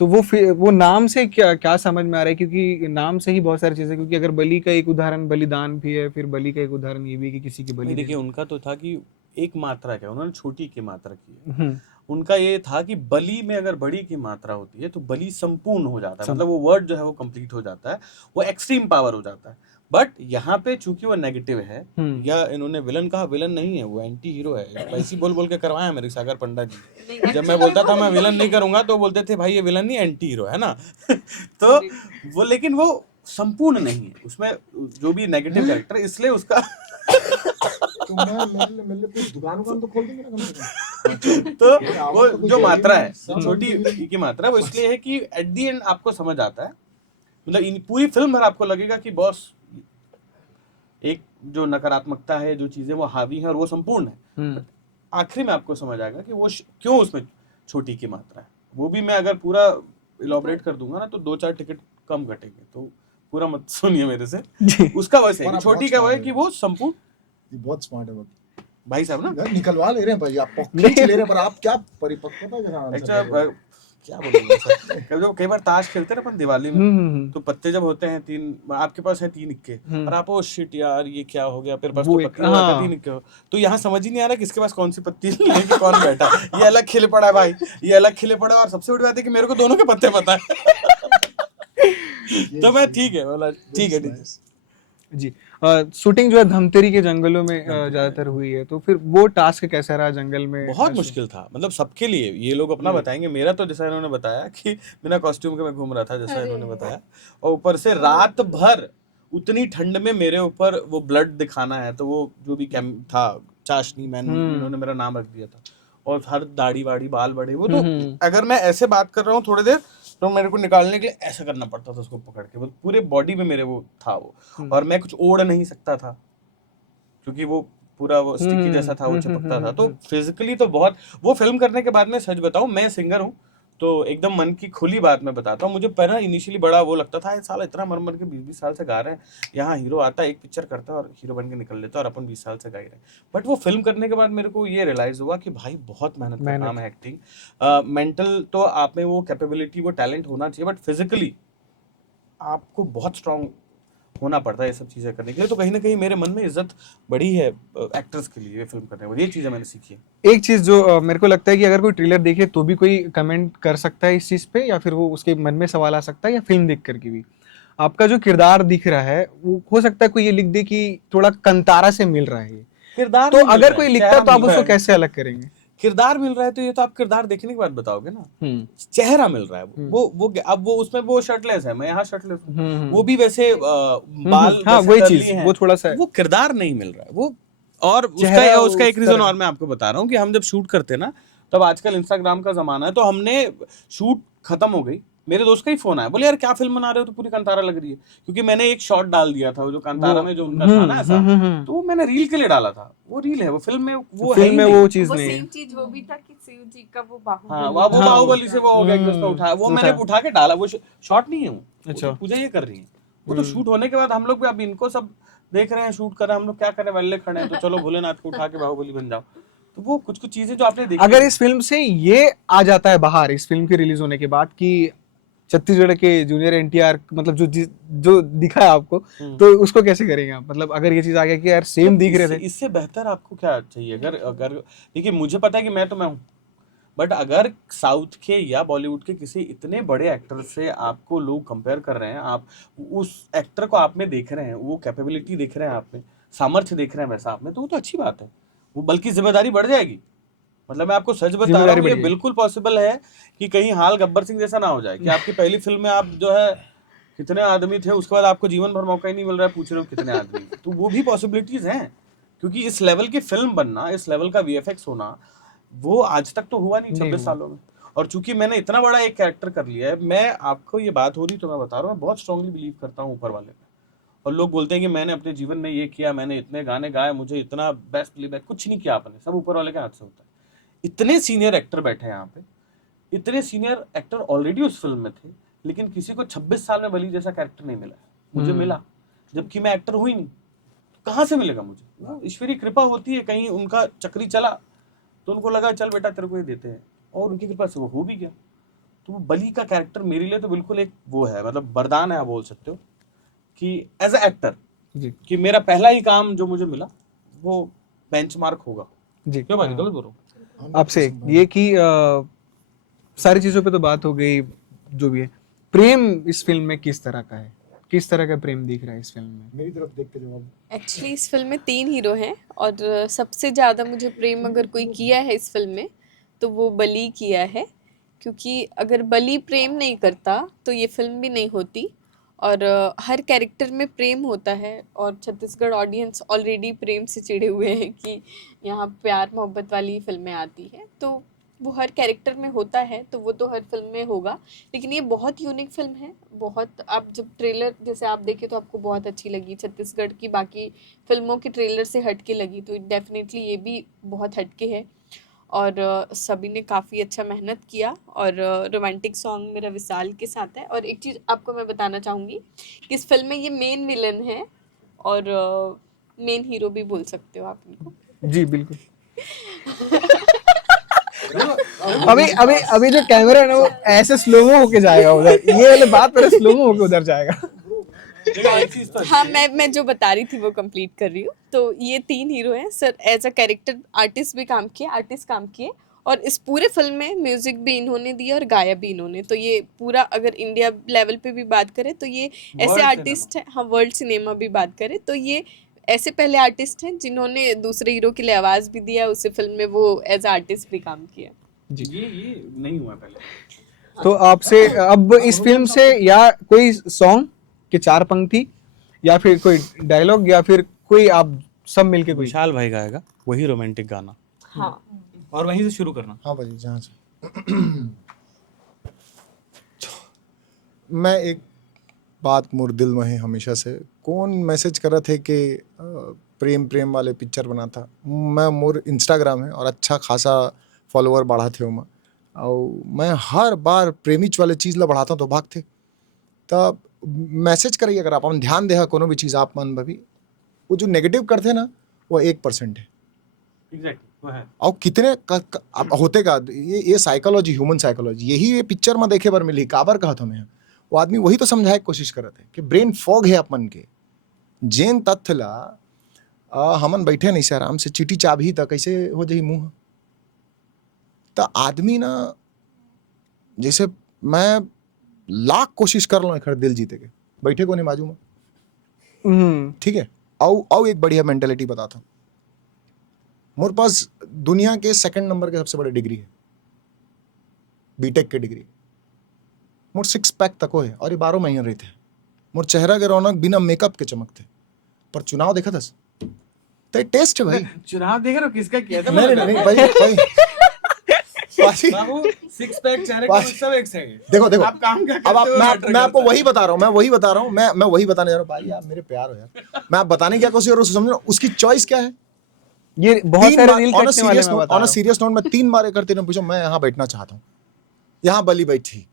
तो वो नाम से क्या समझ में आ रहा है? क्योंकि नाम से ही बहुत सारी चीजें, क्योंकि अगर बलि का एक उदाहरण बलिदान भी है, फिर बलि का एक उदाहरण ये भी है कि किसी की बलि देखिए, उनका तो था कि एक मात्रा क्या, उन्होंने छोटी की मात्रा की है। उनका ये था कि बलि में अगर बड़ी की मात्रा होती है तो बलि संपूर्ण हो जाता है, मतलब वो वर्ड जो है वो कंप्लीट हो जाता है, वो एक्सट्रीम पावर हो जाता है। बट यहाँ पे चूंकि वो नेगेटिव है, या इन्होंने विलन कहा, विलन नहीं है, वो एंटी हीरो है। ऐसी बोल बोल के करवाया मेरे सागर पंडा जी। जब मैं बोलता था मैं विलन नहीं करूंगा तो बोलते थे भाई ये विलन नहीं, एंटी हीरो है ना। तो वो, लेकिन वो संपूर्ण नहीं है, उसमें जो भी नेगेटिव कैरेक्टर, इसलिए उसका तो मैं मेरे लिए दुकान तो खोल देंगे ना कम से कम। तो वो जो मात्रा है, छोटी की मात्रा, वो इसलिए है कि एट द एंड आपको समझ आता है, मतलब इन पूरी फिल्म भर आपको लगेगा कि बॉस एक जो नकारात्मकता है, जो चीजें वो हावी है और वो संपूर्ण है, आखिरी में आपको समझ आएगा कि वो क्यों उसमें छोटी की मात्रा है। वो भी मैं अगर पूरा इलॉबरेट कर दूंगा ना तो 2-4 टिकट कम घटेंगे, तो पूरा मत सुनिए मेरे से। उसका वैसे है, छोटी का वो है कि वो संपूर्ण। बहुत स्मार्ट है वो भाई साहब ना, निकलवा ले रहे हैं भाई, आप पॉकेट ले रहे हैं, पर आप क्या परिपक्वता के साथ अच्छा क्या बोलूंगा सर, जो कई बार ताश खेलते हैं ना अपन दिवाली में, तो पत्ते जब होते हैं 3, आपके पास है 3 इक्के, और आप ओ शिट यार ये क्या हो गया, फिर पास तो पत्ती होता है 3 इक्के हो, तो यहाँ समझ ही नहीं आ रहा किसके पास कौन सी पत्ती लेके कौन बैठा। ये अलग खिले पड़ा है भाई, ये अलग खिले पड़ा है, और सबसे बड़ी बात है कि मेरे को दोनों के पत्ते पता है। तो मैं ठीक है, बोला ठीक है जी। शूटिंग जो है धमतरी के जंगलों में ज्यादातर हुई है, तो फिर वो टास्क कैसा रहा जंगल में? बहुत मुश्किल था, मतलब सबके लिए। ये लोग अपना बताएंगे, मेरा तो जैसा इन्होंने बताया कि बिना कॉस्ट्यूम के मैं घूम रहा था, जैसा इन्होंने बताया, और ऊपर से रात भर उतनी ठंड में मेरे ऊपर वो ब्लड दिखाना है, तो वो जो भी कैम था, चाशनी मैन इन्होंने मेरा नाम रख दिया था, और हर दाढ़ी वाड़ी बाल बड़े, वो तो अगर मैं ऐसे बात कर रहा हूँ थोड़ी देर तो मेरे को निकालने के लिए ऐसा करना पड़ता था उसको पकड़ के, वो पूरे बॉडी में मेरे वो था वो, और मैं कुछ ओढ़ नहीं सकता था क्योंकि वो पूरा वो स्टिकी जैसा था, वो चिपकता था। तो फिजिकली तो बहुत, वो फिल्म करने के बाद में सच बताऊं, मैं सिंगर हूँ तो एकदम मन की खुली बात मैं बताता हूँ, मुझे पहले इनिशियली बड़ा वो लगता था, साला इतना मर के 20-20 साल से गा रहे हैं, यहाँ हीरो आता है, एक पिक्चर करता है और हीरो बन के निकल लेता है, और अपन 20 साल से गा ही रहे हैं। बट वो फिल्म करने के बाद मेरे को ये रियलाइज हुआ कि भाई बहुत मेहनत का काम है एक्टिंग। मेंटल तो आप में वो कैपेबिलिटी, वो टैलेंट होना चाहिए, बट फिजिकली आपको बहुत स्ट्रांग होना पड़ता है ये सब चीज़ें करने के लिए। तो कहीं ना कहीं मेरे मन में इज्जत बढ़ी है एक्टर्स के लिए ये फिल्म करने में, ये चीज़ें मैंने सीखी है। एक चीज जो मेरे को लगता है कि अगर कोई ट्रेलर देखे तो भी कोई कमेंट कर सकता है इस चीज पे, या फिर वो उसके मन में सवाल आ सकता है, या फिल्म देख करके भी आपका जो किरदार दिख रहा है वो हो सकता है कोई ये लिख दे कि थोड़ा कंतारा से मिल रहा है ये। किरदार तो नहीं मिल अगर रहा कोई है, लिखता चेहरा है तो आप मिल रहा उसको है। कैसे अलग करेंगे? किरदार मिल रहा है तो ये तो आप किरदार देखने के बाद बताओगे ना। चेहरा मिल रहा है, वो अब वो उसमें वो शर्टलेस है, मैं यहाँ शर्टलेस हूँ, वो भी वैसे बाल हाँ, वैसे वही curly चीज, हैं। वो थोड़ा सा वो किरदार नहीं मिल रहा है वो। और चेहरा उसका एक उस रीजन तरह और मैं आपको बता रहा हूँ कि हम जब शूट करते ना, तब आजकल इंस्टाग्राम का जमाना है, तो हमने शूट खत्म हो गई, मेरे दोस्त का ही फोन आया, बोले यार क्या फिल्म बना रहे हो, तो पूरी कांतारा लग रही है, क्योंकि मैंने एक शॉट डाल दिया था वो जो कांतारा में जो उनका था ना ऐसा, तो वो मैंने रील के लिए डाला था। वो रील है, वो फिल्म में वो है ही फिल्म में नहीं। वो चीज वो नहीं है। सेम चीज वो भी था कि शिव जी का वो हाँ, बाहुबली वो बाहुबली से वो हो गया कि उसका उठा, वो मैंने उठा। उठा के डाला, वो शॉट नहीं है वो। अच्छा। पूजा ये कर रही है, वो तो शूट होने के बाद हम लोग भी अब इनको सब देख रहे हैं, शूट कर रहे हैं, हम लोग क्या करें, वेल्ले खड़े हैं, तो चलो भोलेनाथ को उठा के बाहुबली बन जाओ। तो वो कुछ कुछ चीजें जो आपने देखी अगर इस फिल्म से ये आ जाता है बाहर, इस फिल्म के रिलीज होने के बाद, कि छत्तीसगढ़ के जूनियर एनटीआर मतलब जो दिखा है आपको, तो उसको कैसे करेंगे आप? मतलब अगर ये चीज आ गया कि यार सेम दिख रहे थे, इससे बेहतर आपको क्या चाहिए? अगर अगर देखिए, मुझे पता है कि मैं हूँ, बट अगर साउथ के या बॉलीवुड के किसी इतने बड़े एक्टर से आपको लोग कंपेयर कर रहे हैं, आप उस एक्टर को आप में देख रहे हैं, वो कैपेबिलिटी देख रहे हैं आप में, सामर्थ्य देख रहे हैं वैसा आप में, तो वो तो अच्छी बात है। वो बल्कि जिम्मेदारी बढ़ जाएगी। मतलब मैं आपको सच बता रहा जिम्मेदारी हूँ, ये बढ़ बिल्कुल पॉसिबल है कि कहीं हाल गब्बर सिंह जैसा ना हो जाए कि आपकी पहली फिल्म में आप जो है कितने आदमी थे, उसके बाद आपको जीवन भर मौका ही नहीं मिल रहा है, पूछ रहे हो कितने आदमी। तो वो भी पॉसिबिलिटीज हैं, क्योंकि इस लेवल की फिल्म बनना, इस लेवल का वीएफएक्स होना, वो आज तक तो हुआ नहीं 26 सालों में। और चूंकि मैंने इतना बड़ा एक कैरेक्टर कर लिया है, मैं आपको ये बात हो रही तो मैं बता रहा हूँ, मैं बहुत स्ट्रांगली बिलीव करता हूँ ऊपर वाले पे। और लोग बोलते हैं कि मैंने अपने जीवन में ये किया, मैंने इतने गाने गाए, मुझे इतना बेस्ट प्लेबैक, कुछ नहीं किया आपने, सब ऊपर वाले के हाथ से होता है। इतने सीनियर एक्टर बैठे हैं यहाँ पे, इतने सीनियर एक्टर ऑलरेडी उस फिल्म में थे, लेकिन किसी को 26 साल में बली जैसा कैरेक्टर नहीं मिला। मुझे मिला, जबकि मैं एक्टर हुई नहीं, तो कहाँ से मिलेगा मुझे? वो ईश्वरीय कृपा होती है, कहीं उनका चक्री चला तो उनको लगा चल बेटा तेरे को ये देते हैं, और उनकी कृपा से वो हो भी गया। तो वो बली का कैरेक्टर मेरे लिए तो बिल्कुल एक वो है, मतलब वरदान है आप बोल सकते हो, कि एज ए एक्टर कि मेरा पहला ही काम जो मुझे मिला वो बेंचमार्क होगा। जी क्यों भाई, गलत बोल रहा हूँ? आपसे ये कि सारी चीजों पे तो बात हो गई, जो भी है, प्रेम इस फिल्म में किस तरह का है, किस तरह का प्रेम दिख रहा है इस फिल्म में? मेरी तरफ देख के जवाब। एक्चुअली इस फिल्म में 3 हीरो हैं, और सबसे ज़्यादा मुझे प्रेम अगर कोई किया है इस फिल्म में तो वो बली किया है, क्योंकि अगर बली प्रेम नहीं करता तो ये फिल्म भी नहीं होती। और हर कैरेक्टर में प्रेम होता है, और छत्तीसगढ़ ऑडियंस ऑलरेडी प्रेम से चिढ़े हुए हैं कि यहाँ प्यार मोहब्बत वाली फिल्में आती हैं, तो वो हर कैरेक्टर में होता है, तो वो तो हर फिल्म में होगा। लेकिन ये बहुत यूनिक फिल्म है, बहुत, आप जब ट्रेलर जैसे आप देखे तो आपको बहुत अच्छी लगी, छत्तीसगढ़ की बाकी फिल्मों के ट्रेलर से हटके लगी, तो डेफिनेटली ये भी बहुत हटके है। और सभी ने काफ़ी अच्छा मेहनत किया, और रोमांटिक सॉन्ग मेरा विशाल के साथ है। और एक चीज़ आपको मैं बताना चाहूँगी कि इस फिल्म में ये मेन विलन है, और मेन हीरो भी बोल सकते हो आप इनको। जी बिल्कुल। अभी अभी अभी जो कैमरा है ना वो ऐसे स्लोमो होके जाएगा उधर, ये वाली बात मेरे स्लोमो होके उधर जाएगा। हाँ, मैं जो बता रही थी वो कंप्लीट कर रही हूँ। तो ये 3 हीरो हैं sir, as a character artist भी काम किए, और इस पूरे फिल्म में म्यूजिक भी इन्होंने दिया और गाया भी इन्होंने। तो ये पूरा अगर इंडिया लेवल पे भी बात करें तो ये ऐसे आर्टिस्ट हैं, हाँ वर्ल्ड सिनेमा भी बात करें तो ये ऐसे पहले आर्टिस्ट हैं जिन्होंने दूसरे हीरो के लिए आवाज़ भी दिया, उसी फिल्म में वो एज आर्टिस्ट भी काम किया। ये नहीं हुआ पहले। तो आपसे अब इस फिल्म से या कोई सॉन्ग के 4 पंक्ति, या फिर कोई डायलॉग, या फिर कोई आप सब मिलके कोई? विशाल भाई गाएगा वही रोमांटिक गाना, हाँ, और वहीं से शुरू करना। हाँ भाई, जहाँ से मैं एक बात मोर दिल में है हमेशा से, कौन मैसेज कर रहे थे कि प्रेम वाले पिक्चर बना था, मैं मोर इंस्टाग्राम है और अच्छा खासा फॉलोअर बढ़ा थे मैं, और मैं हर बार प्रेमिच वाले चीज़ ला बढ़ाता तो भाग थे, तब मैसेज करिए अगर आप हम ध्यान दे कोनो भी चीज़ आप मन भी, वो जो नेगेटिव करते ना वो 1% है। एग्जैक्टली वो है। और कितने अब होते का ये साइकोलॉजी, ह्यूमन साइकोलॉजी, यही ये पिक्चर में देखे बार मिली, काबर कहा था मैं, वो आदमी वही तो समझाए कोशिश कर रहे थे कि ब्रेन फॉग है अपन के, जेन तथ्य ला हमन बैठे नहीं से आराम से चिटी चाबी तक कैसे हो जाई मुंह तो आदमी ना जैसे मैं लाख कोशिश कर लो एक दिल जीते के बैठे को नहीं बाजू में ठीक है आओ एक बढ़िया मेंटेलिटी बताता हूँ मोर पास दुनिया के सेकंड नंबर के सबसे बड़े डिग्री है बीटेक के डिग्री मोर 6 पैक तक है और ये 12 महीने रहते मोर चेहरा के रौनक बिना मेकअप के चमकते पर चुनाव देखा था तो टेस्ट है भाई चुनाव देख रहे हो किसका किया था नहीं भाई बाबू 6 पैक चेहरे का सब एक सेकंड देखो आप काम क्या अब करते हो मैं आपको वही बता रहा हूँ मैं वही बताने जा रहा हूँ भाई आप मेरे प्यार हो यार मैं आप बताने क्या कोशिश कर रहा हूँ समझो उसकी चॉइस क्या है ये बहुत सारे रील कटने वाले मैं बता ऑन रहा अ सीरियस नोट मैं 3 बार करते ने पूछो मैं यहाँ बैठना चाहता हूँ यहाँ बली बैठी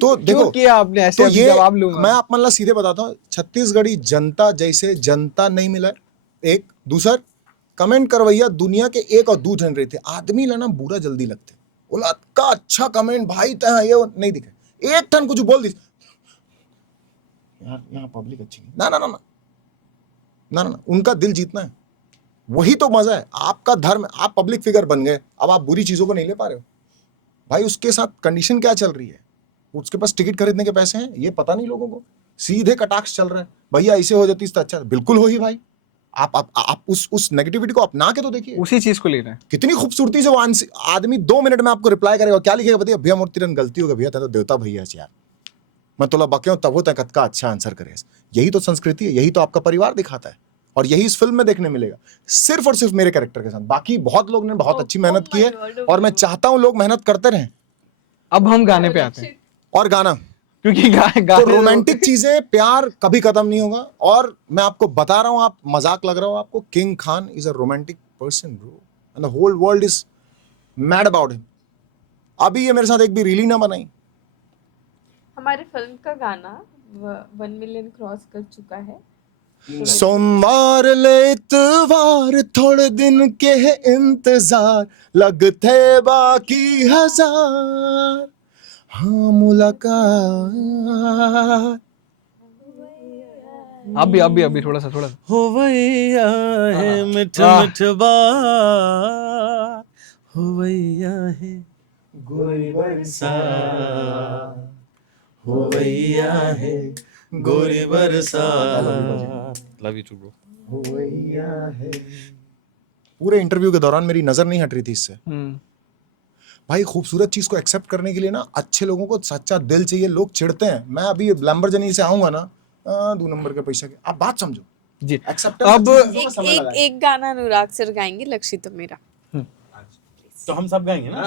तो देखो किया आपने ऐसे तो ये जवाब लूंगा मैं आप मतलब सीधे बताता हूँ छत्तीसगढ़ी जनता जैसे जनता नहीं मिला एक दूसर कमेंट करवैया दुनिया के एक और 2 जन रहे थे आदमी लाना बुरा जल्दी लगते बोला का अच्छा कमेंट भाई तह ये नहीं दिखे एक टन कुछ बोल दी यार यहाँ पब्लिक अच्छी नहीं ना ना ना ना ना ना उनका दिल जीतना है वही तो मजा है आपका धर्म आप पब्लिक फिगर बन गए अब आप बुरी चीजों को नहीं ले पा रहे हो भाई उसके साथ कंडीशन क्या चल रही है उसके पास टिकट खरीदने के पैसे हैं ये पता नहीं लोगों को सीधे कटाक्ष चल रहा है भैया ऐसे हो जाती तो अच्छा बिल्कुल हो ही भाई आप उस नेगेटिविटी को अपना के तो देखिए उसी चीज को लेना है कितनी खूबसूरती से वो आदमी 2 मिनट में आपको रिप्लाई करेगा क्या लिखेगा बताइए भैया मोर तिरन गलती हो गई भैया तो देवता भैया यार मैं तोला बके तब वो तक का अच्छा आंसर करे यही तो संस्कृति है यही तो आपका परिवार दिखाता है और यही इस फिल्म में देखने मिलेगा सिर्फ और सिर्फ मेरे कैरेक्टर के साथ बाकी बहुत लोग ने बहुत अच्छी मेहनत की है और मैं चाहता हूं लोग मेहनत करते रहें अब हम गाने पे आते हैं और गाना क्योंकि तो रोमांटिक चीजें प्यार कभी खत्म नहीं होगा और मैं आपको बता रहा हूं आप मजाक लग रहा हो आपको king Khan is a romantic person bro and the whole world is mad about him अभी ये मेरे साथ एक भी रील ही ना बनाई हमारे फिल्म का गाना 1 मिलियन क्रॉस कर चुका है सोमवार ले इतवार थोड़े दिन के है इंतजार लगते बाकी 1000 हाँ मुलाकात अभी थोड़ा सा हो भैया है मिठ मिठ बात हो भैया है गोरी बरसात हो भैया है गोरी बरसात लव यू टू ब्रो हो भैया है पूरे इंटरव्यू के दौरान मेरी नजर नहीं हट रही थी इससे भाई खूबसूरत चीज को एक्सेप्ट करने के लिए ना अच्छे लोगों को सच्चा दिल चाहिए लोग चिढ़ते हैं मैं अभी लैम्बोर्गिनी से आऊंगा ना 2 नंबर के पैसे के आप बात समझो जी एक्सेप्ट अब एक गाना अनुराग सर गाएंगे लक्ष्य तो मेरा तो हम सब गाएंगे ना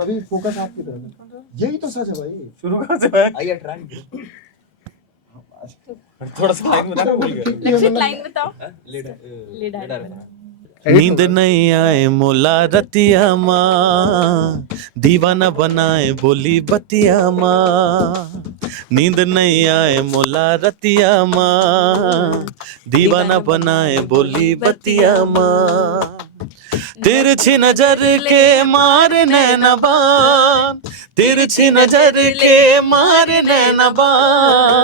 अभी फोकस आपकी तरफ यही तो सच है भाई शुरू कहाँ से है आइए ट्राई थोड़ा सा लाइन बता भूल गए लक्ष्य लाइन बताओ ले डाल नींद नहीं आए मोला रतिया माँ दीवाना बनाए बोली बतिया माँ नींद नहीं आए मोला रतिया माँ दीवाना बनाए बोली बतिया माँ तिरछी नजर के मारे नैनबान तिरछी नजर के मारे नैनबान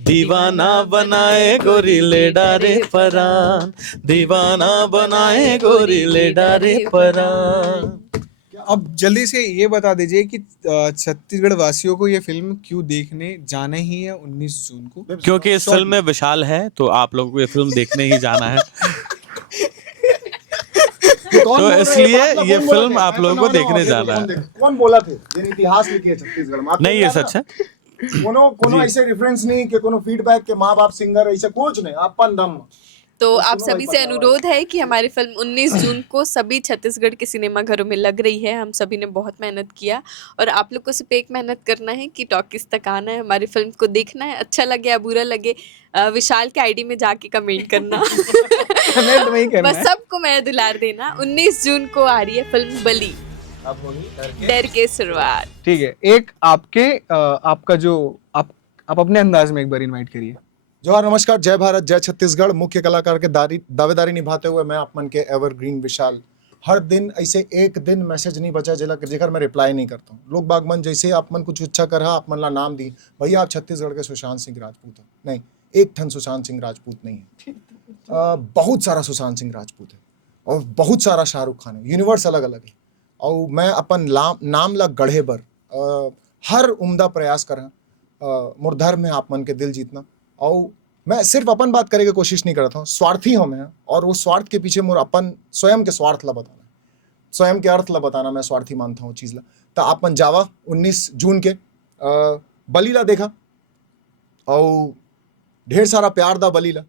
दीवाना बनाए गोरीले डारे परान दीवाना बनाए गोरीले डारे परान अब जल्दी से ये बता दीजिए कि छत्तीसगढ़ वासियों को ये फिल्म क्यों देखने जाना ही है 19 जून को क्योंकि इस फिल्म में विशाल है तो आप लोगों को ये फिल्म देखने ही जाना है तो इसलिए ये फिल्म आप लोगों को देखने जाना है कौन बोला थे ये इतिहास लिखे छत्तीसगढ़ में नहीं ये सच है कोनो ऐसे रेफरेंस नहीं कि कोनो फीडबैक के माँ बाप सिंगर ऐसे कुछ नहीं अपन दम तो आप सभी से अनुरोध है कि हमारी फिल्म 19 जून को सभी छत्तीसगढ़ के सिनेमा घरों में लग रही है हम सभी ने बहुत मेहनत किया और आप लोग को सिर्फ एक मेहनत करना है कि टॉकीज तक आना है हमारी फिल्म को देखना है अच्छा लगे या बुरा लगे विशाल के आईडी में जाके कमेंट करना बस सबको मैं दुलार देना 19 जून को आ रही है फिल्म बली डर के शुरुआत ठीक है एक आपका जो आप अपने अंदाज में एक बार इनवाइट करिए जोहार नमस्कार जय भारत जय छत्तीसगढ़ मुख्य कलाकार के दावेदारी निभाते हुए मैं आप मन के एवरग्रीन विशाल हर दिन ऐसे एक दिन मैसेज नहीं बचा जेकर मैं रिप्लाई नहीं करता हूँ। लोग बागमन जैसे आप मन कुछ अच्छा करा, आप मन ला नाम दी, भैया आप छत्तीसगढ़ के सुशांत सिंह राजपूत हो। नहीं, एक ठन सुशांत सिंह राजपूत नहीं है। बहुत सारा सुशांत सिंह राजपूत है और बहुत सारा शाहरुख खान है, यूनिवर्स अलग अलग है। और मैं अपन नाम ला गढ़े बर हर उम्दा प्रयास करा मुर्धर में आप मन के दिल जीतना। और मैं सिर्फ अपन बात करे की कोशिश नहीं करता हूँ, स्वार्थी हूँ मैं, और वो स्वार्थ के पीछे मोर अपन स्वयं के स्वार्थ ला बताना, स्वयं के अर्थ ला बताना मैं स्वार्थी मानता हूँ चीज़ ला। तो अपन जावा 19 जून के बली ला देखा और ढेर सारा प्यार दा बली ला,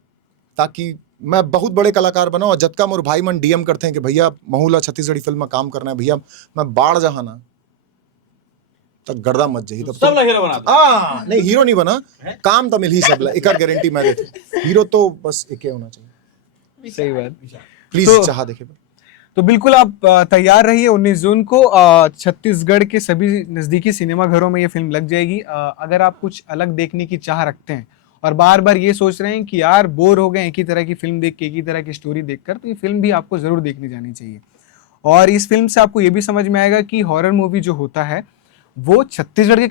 ताकि मैं बहुत बड़े कलाकार बना। और जतका मोर भाई मन डीएम करते हैं कि भैया महूला छत्तीसगढ़ी फिल्म में काम करना है, भैया मैं बाढ़ जहाँ ना तक गर्दा मत जाही तब सब ला हीरो बना दो। नहीं हीरो नहीं बना, काम तो मिल ही सब ला, एक गारंटी मैं देता। हीरो तो बस एक ही होना चाहिए। सही बात। प्लीज तो- चाह देखे। तो बिल्कुल आप तैयार रहिए, 19 जून को छत्तीसगढ़ के सभी नज़दीकी सिनेमाघरों में ये फिल्म लग जाएगी। अगर आप कुछ अलग देखने की चाह रखते हैं और बार बार ये सोच रहे हैं कि यार बोर हो गए एक ही तरह की फिल्म देख के, एक ही तरह की स्टोरी देखकर, तो ये फिल्म भी आपको ज़रूर देखने जानी चाहिए। और इस फिल्म से आपको ये भी समझ में आएगा कि हॉरर मूवी जो होता है वो छत्तीसगढ़ के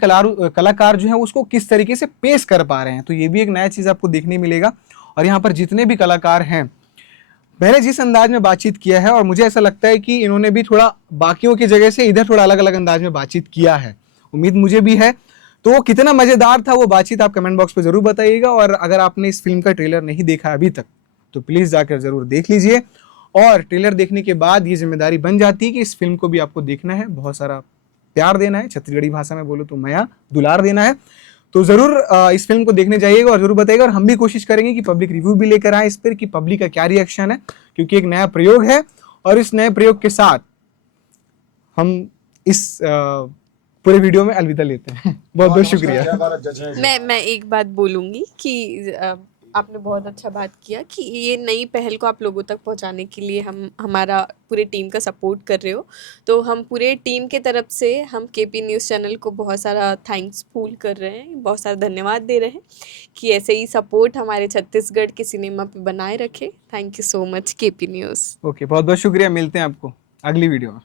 कलाकार जो हैं उसको किस तरीके से पेश कर पा रहे हैं। तो ये भी एक नया चीज़ आपको देखने मिलेगा। और यहाँ पर जितने भी कलाकार हैं, मैंने जिस अंदाज में बातचीत किया है, और मुझे ऐसा लगता है कि इन्होंने भी थोड़ा बाकियों की जगह से इधर थोड़ा अलग अलग अंदाज में बातचीत किया है, उम्मीद मुझे भी है। तो वो कितना मज़ेदार था वो बातचीत आप कमेंट बॉक्स पे ज़रूर बताइएगा। और अगर आपने इस फिल्म का ट्रेलर नहीं देखा अभी तक तो प्लीज़ जाकर ज़रूर देख लीजिए। और ट्रेलर देखने के बाद ये जिम्मेदारी बन जाती है कि इस फिल्म को भी आपको देखना है, बहुत सारा प्यार देना है, छत्तीसगढ़ी भाषा में बोलो तो मया दुलार देना है। तो ज़रूर इस फिल्म को देखने जाइएगा और ज़रूर बताइएगा। और हम भी कोशिश करेंगे कि पब्लिक रिव्यू भी लेकर आए इस पर कि पब्लिक का क्या रिएक्शन है, क्योंकि एक नया प्रयोग है। और इस नए प्रयोग के साथ हम इस पूरे वीडियो में अलविदा लेते हैं। बहुत बहुत शुक्रिया। मैं एक बात बोलूँगी कि आपने बहुत अच्छा बात किया कि ये नई पहल को आप लोगों तक पहुंचाने के लिए हमारा पूरे टीम का सपोर्ट कर रहे हो। तो हम पूरे टीम के तरफ से हम केपी न्यूज़ चैनल को बहुत सारा थैंक्सफुल कर रहे हैं, बहुत सारा धन्यवाद दे रहे हैं कि ऐसे ही सपोर्ट हमारे छत्तीसगढ़ के सिनेमा पे बनाए रखे। Thank you so much KP news. Okay, बहुत बहुत शुक्रिया। मिलते हैं आपको अगली वीडियो में।